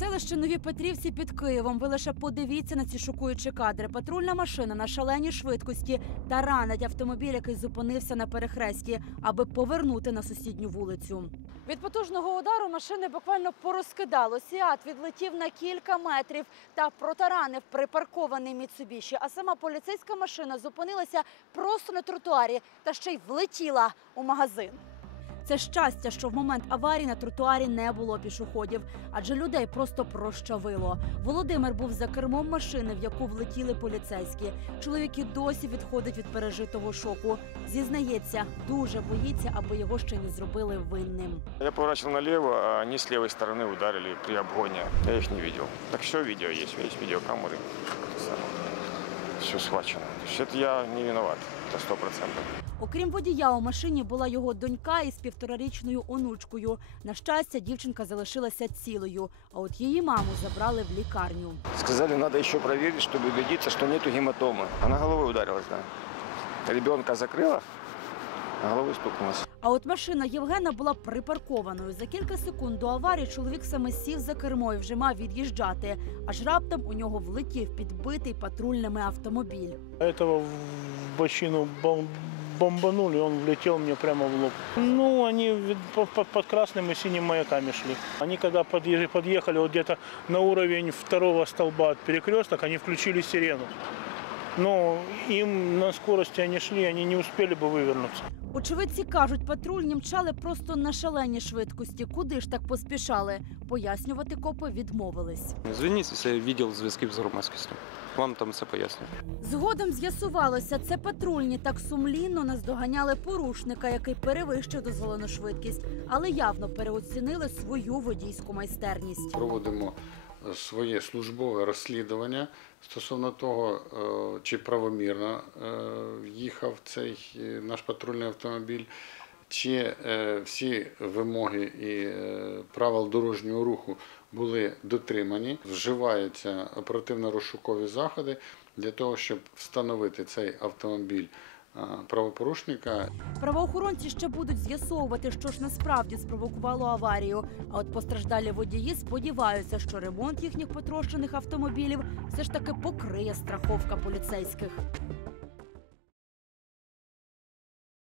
Селище Нові Петрівці під Києвом. Ви лише подивіться на ці шокуючі кадри. Патрульна машина на шаленій швидкості таранить автомобіль, який зупинився на перехресті, аби повернути на сусідню вулицю. Від потужного удару машини буквально порозкидало. Сіат відлетів на кілька метрів та протаранив припаркований Міцубіші. А сама поліцейська машина зупинилася просто на тротуарі та ще й влетіла у магазин. Це щастя, що в момент аварії на тротуарі не було пішоходів, адже людей просто прощавило. Володимир був за кермом машини, в яку влетіли поліцейські. Чоловік і досі відходить від пережитого шоку. Зізнається, дуже боїться, аби його ще не зробили винним. Я поворачивал налево, а они с левой стороны ударили при обгоне. Я их не видел. Так все видео есть, есть видеокамеры Все схвачено. То есть это я не виноват, это сто процентов. Окрім водія, у машині була його донька із півторарічною онучкою. На щастя, дівчинка залишилася цілою. А от її маму забрали в лікарню. Сказали, надо еще проверить, чтобы убедиться, что нету гематомы. Она головой ударилась, да. Ребенка закрыла, а головой стукнулась. А от машина Євгена була припаркованою. За кілька секунд до аварії чоловік саме сів за кермо і вже мав від'їжджати. Аж раптом у нього влетів підбитий патрульними автомобіль. Этого в бочину бом- бомбанули, он влетел мне прямо в лоб. Ну, они вид- по- по- под красным и синим маяками шли. Они когда подъезж- подъехали вот где-то на уровень второго столба от перекресток, они включили сирену. Но им на скорости они шли, они не успели бы вывернуться. Очевидці кажуть, патрульні мчали просто на шаленій швидкості. Куди ж так поспішали? Пояснювати копи відмовились. Зверніться, це відділ зв'язків з громадськістю. Вам там все поясню. Згодом з'ясувалося, це патрульні так сумлінно наздоганяли порушника, який перевищив дозволену швидкість, але явно переоцінили свою водійську майстерність. проводимо своє службове розслідування стосовно того, е, чи правомірно е, їхав цей е, наш патрульний автомобіль, чи е, всі вимоги і е, правил дорожнього руху були дотримані. Вживаються оперативно-розшукові заходи для того, щоб встановити цей автомобіль е, правопорушника Правоохоронці ще будуть з'ясовувати, що ж насправді спровокувало аварію. А от постраждалі водії сподіваються, що ремонт їхніх потрощених автомобілів все ж таки покриє страховка поліцейських.